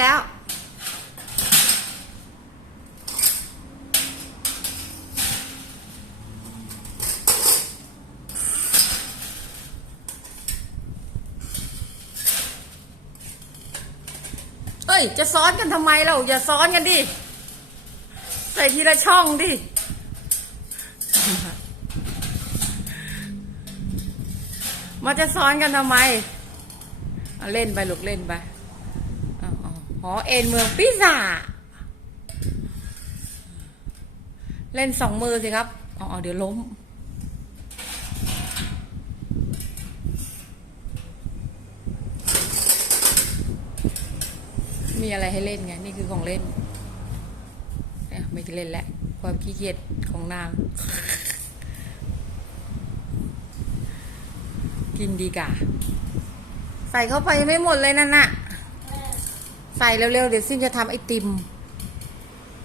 แล้ว เอ้ย จะซ้อนกันทำไมเราอย่าซ้อนกันดิ ใส่ทีละช่องดิมาจะซ้อนกันทำไม เล่นไปลูกเล่นไป หอเอ็นเมืองพิซาเล่นสองมือสิครับอาเอเดี๋ยวล้ม มีอะไรให้เล่นไง นี่คือของเล่นเนี่ไม่จะเล่นแล้ว ความขี้เกียจของนาง กินดีกว่า ใส่เข้าไปไม่หมดเลยนั่นน่ะ ใส่เร็วๆเดี๋ยวซิ่งจะทำไอติม